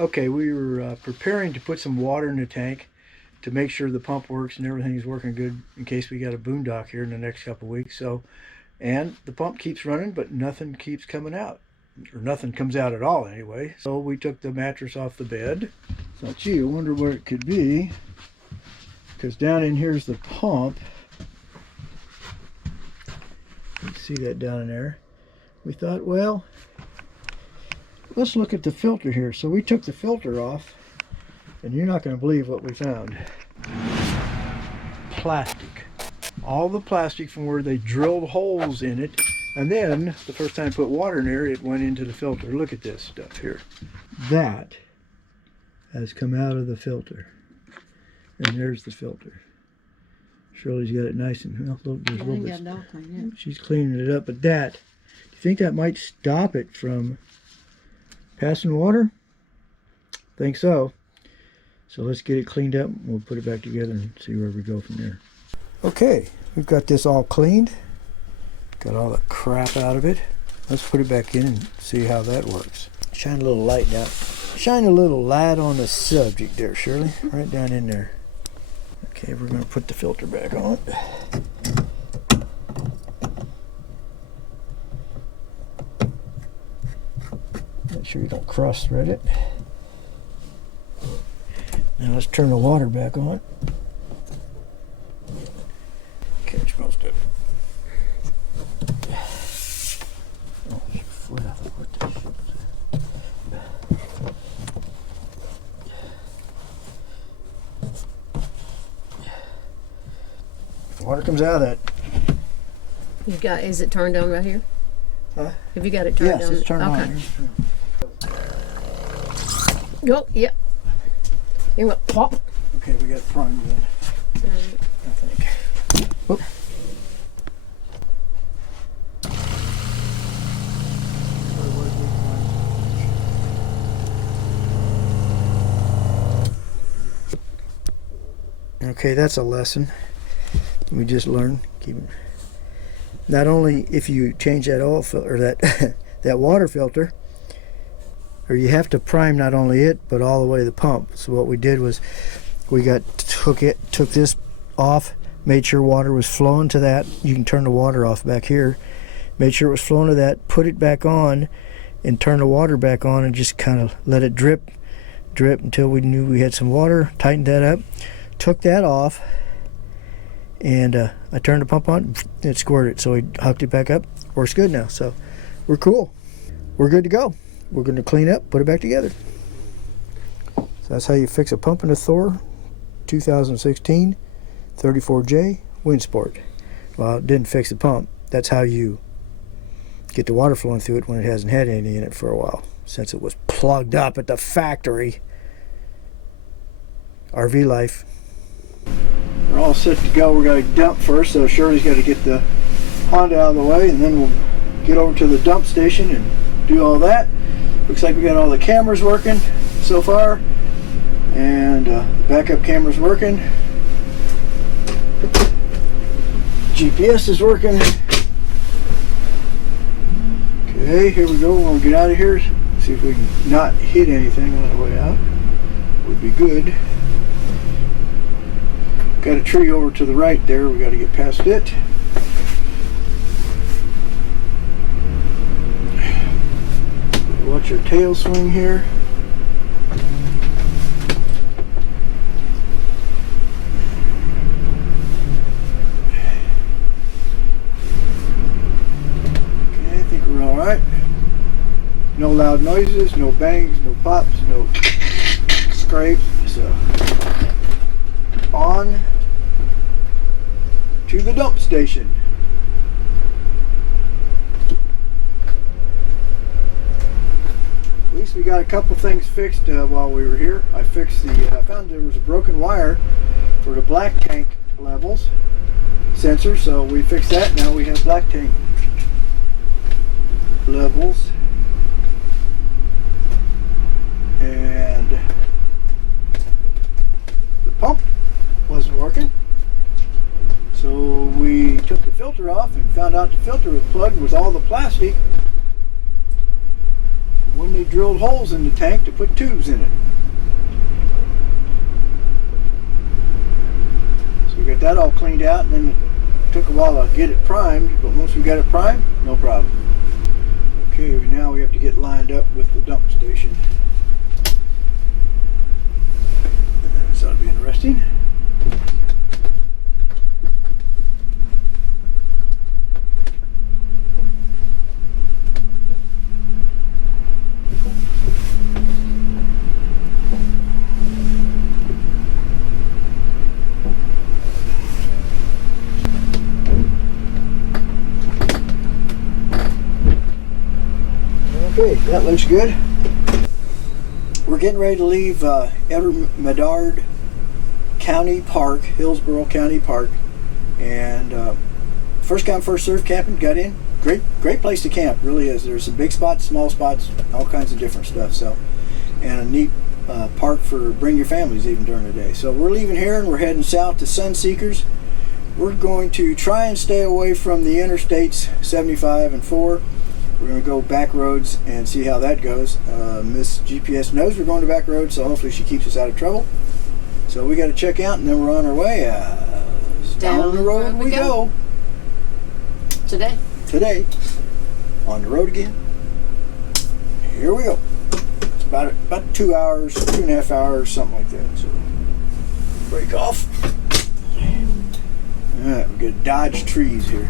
Okay, we were preparing to put some water in the tank to make sure the pump works and everything's working good in case we got a boondock here in the next couple of weeks. So, and the pump keeps running, but nothing keeps coming out, or nothing comes out at all anyway. So we took the mattress off the bed. So gee, I wonder what it could be, because down in here's the pump. You can see that down in there. We thought, well, let's look at the filter here. So we took the filter off, and you're not going to believe what we found. Plastic. All the plastic from where they drilled holes in it, and then the first time I put water in there, it went into the filter. Look at this stuff here. That has come out of the filter, and there's the filter. Shirley's got it nice and there's a little bit. She's cleaning it up, but that, do you think that might stop it from passing water? Think so. So let's get it cleaned up. We'll put it back together and see where we go from there. Okay, we've got this all cleaned. Got all the crap out of it. Let's put it back in and see how that works. Shine a little light down. Shine a little light on the subject there, Shirley. Right down in there. Okay, we're going to put the filter back on. Make sure you don't cross thread it. Now let's turn the water back on. Okay, it smells good. Oh, your foot, I thought what that shit was. Water comes out of that. You got? Is it turned on right here? Huh? Have you got it turned on? Yes, it's turned on. Go. Yep. Here we go. Pop. Okay, we got it primed in. I think. Whoop. Okay, that's a lesson we just learned. Not only if you change that oil filter, or that that water filter, or you have to prime not only it but all the way the pump. So what we did was we took this off, made sure water was flowing to that. You can turn the water off back here. Made sure it was flowing to that, put it back on, and turn the water back on, and just kind of let it drip until we knew we had some water. Tightened that up, took that off, and I turned the pump on. It squirted, so we hooked it back up. Works good now, so we're cool. We're good to go. We're going to clean up, put it back together. So that's how you fix a pump in a Thor 2016 34J Windsport. Well, it didn't fix the pump. That's how you get the water flowing through it when it hasn't had any in it for a while, since it was plugged up at the factory. RV life. We're all set to go. We're going to dump first, so Shirley's got to get the Honda out of the way, and then we'll get over to the dump station and do all that. Looks like we got all the cameras working so far, and backup camera's working. GPS is working. Okay, here we go. We'll get out of here. See if we can not hit anything on the way out. Would be good. Got a tree over to the right there. We got to get past it. Watch our tail swing here. Okay, I think we're all right. No loud noises, no bangs, no pops, no scrapes. So on to the dump station. At least we got a couple things fixed while we were here. I fixed I found there was a broken wire for the black tank levels sensor, so we fixed that. Now we have black tank levels, and the pump wasn't working, so we took the filter off and found out the filter was plugged with all the plastic. When Only drilled holes in the tank to put tubes in it. So we got that all cleaned out, and then it took a while to get it primed, but once we got it primed, no problem. Okay, now we have to get lined up with the dump station. This ought to be interesting. Okay, that looks good. We're getting ready to leave Medard County Park, Hillsborough County Park, and first come first served camping. Got in. Great place to camp, really is. There's some big spots, small spots, all kinds of different stuff. So, and a neat park for bring your families even during the day. So we're leaving here and we're heading south to Sun Seekers. We're going to try and stay away from the interstates 75 and 4. We're going to go back roads and see how that goes. Miss GPS knows we're going to back roads, so hopefully she keeps us out of trouble. So we got to check out, and then we're on our way. Down the road we go. Today, on the road again. Here we go. It's about 2 hours, 2.5 hours, something like that. So break off. All right, we're going to dodge trees here.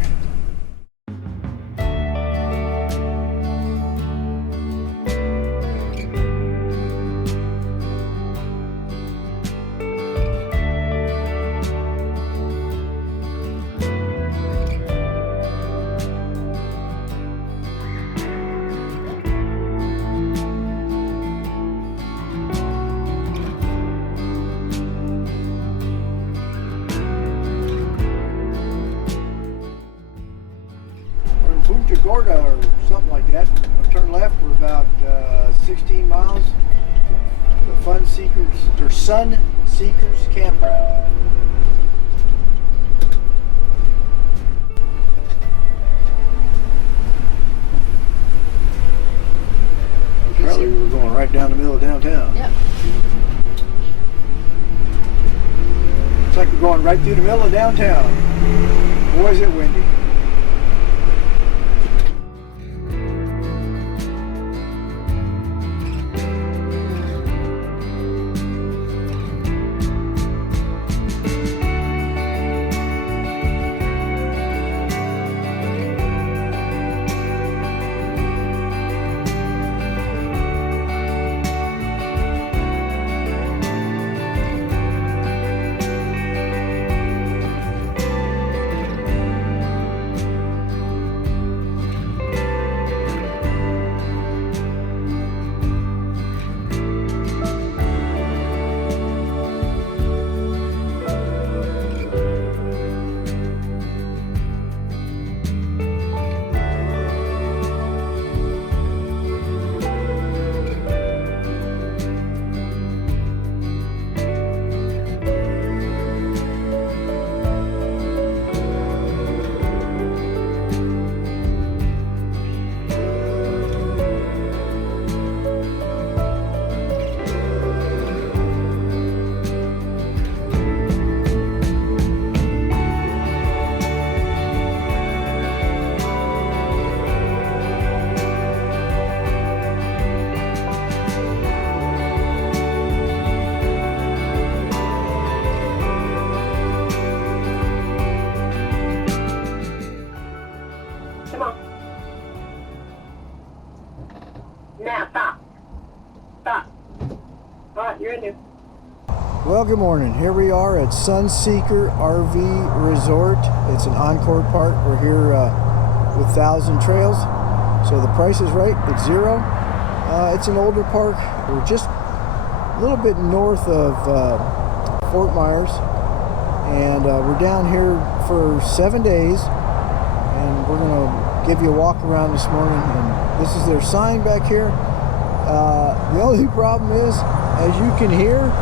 Punta Gorda or something like that. We'll turn left. We're about 16 miles. The Sun Seekers campground. Apparently we're going right down the middle of downtown. Yep. Looks like we're going right through the middle of downtown. Boy, is it windy. Well, good morning. Here we are at Sun Seeker RV Resort. It's an Encore park. We're here with Thousand Trails. So the price is right. It's $0. It's an older park. We're just a little bit north of Fort Myers. And we're down here for 7 days. And we're going to give you a walk around this morning. And this is their sign back here. The only problem is, as you can hear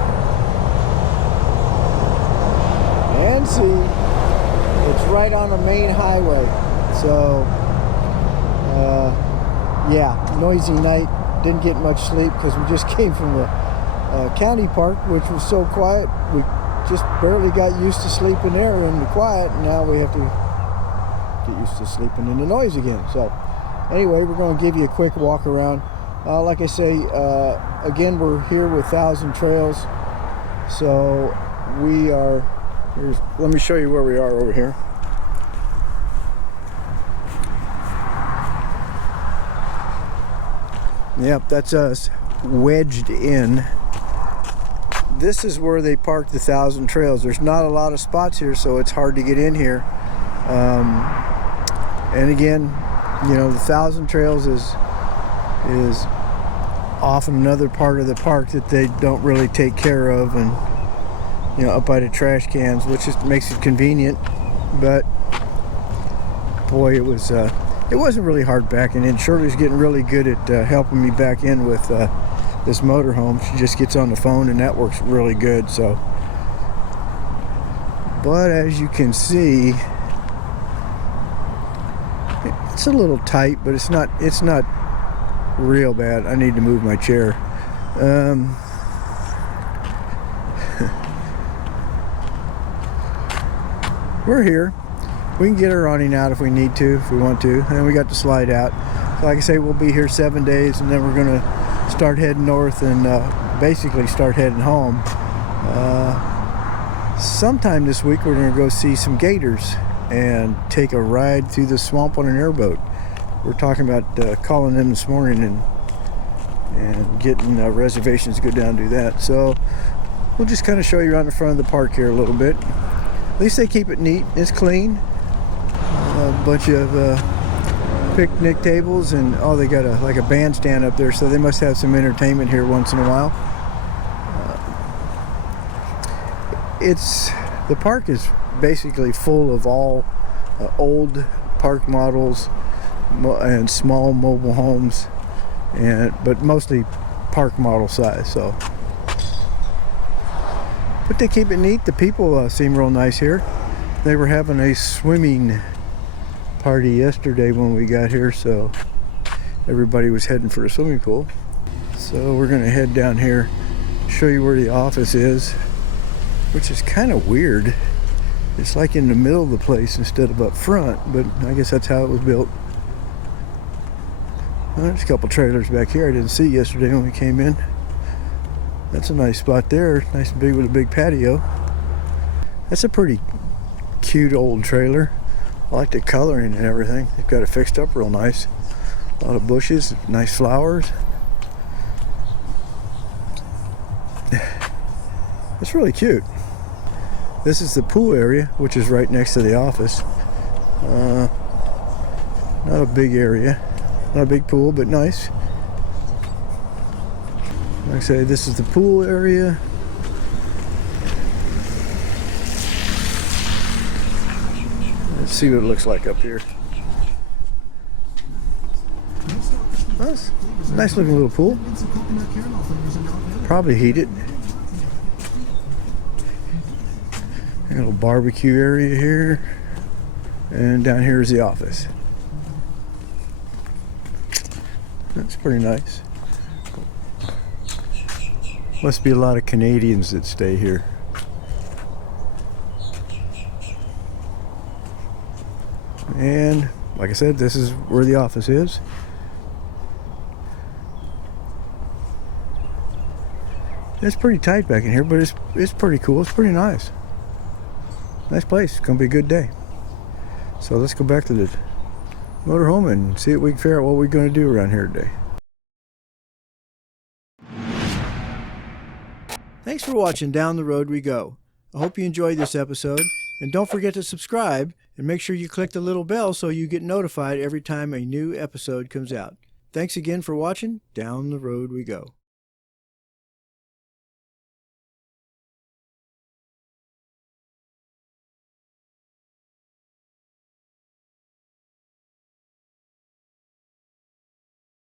and see, it's right on a main highway. So yeah, noisy night. didn't get much sleep because we just came from a county park, which was so quiet. We just barely got used to sleeping there in the quiet, and now we have to get used to sleeping in the noise again. So anyway, we're going to give you a quick walk around. Like I say, again, we're here with Thousand Trails. So we are, let me show you where we are over here. Yep, that's us wedged in. This is where they park the Thousand Trails. There's not a lot of spots here, so it's hard to get in here. And again, you know, the Thousand Trails is off in another part of the park that they don't really take care of, and you know, up by the trash cans, which just makes it convenient. But boy, it wasn't really hard backing in. Shirley's getting really good at helping me back in with this motorhome. She just gets on the phone, and that works really good. So, but as you can see, it's a little tight, but it's not real bad. I need to move my chair. We're here. We can get our awning out if we need to, if we want to, and we got the slide out. So like I say, we'll be here 7 days, and then we're going to start heading north and basically start heading home. Sometime this week we're going to go see some gators and take a ride through the swamp on an airboat. We're talking about calling them this morning and getting reservations to go down and do that. So we'll just kind of show you around the front of the park here a little bit. At least they keep it neat. It's clean. A bunch of picnic tables, and oh, they got like a bandstand up there, so they must have some entertainment here once in a while. The park is basically full of all old park models and small mobile homes, but mostly park model size. So, but they keep it neat. The people seem real nice here. They were having a swimming party yesterday when we got here, so everybody was heading for a swimming pool. So we're going to head down here, show you where the office is, which is kind of weird. It's like in the middle of the place instead of up front, but I guess that's how it was built. Well, there's a couple trailers back here I didn't see yesterday when we came in. That's a nice spot there, nice and big with a big patio. That's a pretty cute old trailer. I like the coloring and everything. They've got it fixed up real nice. A lot of bushes, nice flowers. It's really cute. This is the pool area, which is right next to the office. Not a big area, not a big pool, but nice. Like I say, this is the pool area. Let's see what it looks like up here. Well, it's a nice looking little pool. Probably heated. A little barbecue area here, and down here is the office. That's pretty nice. Must be a lot of Canadians that stay here. And like I said, this is where the office is. It's pretty tight back in here, but it's pretty cool. It's pretty nice. Nice place. It's gonna be a good day. So let's go back to the motorhome and see if we can figure out what we're gonna do around here today. Thanks for watching Down the Road We Go. I hope you enjoyed this episode, and don't forget to subscribe and make sure you click the little bell so you get notified every time a new episode comes out. Thanks again for watching Down the Road We Go.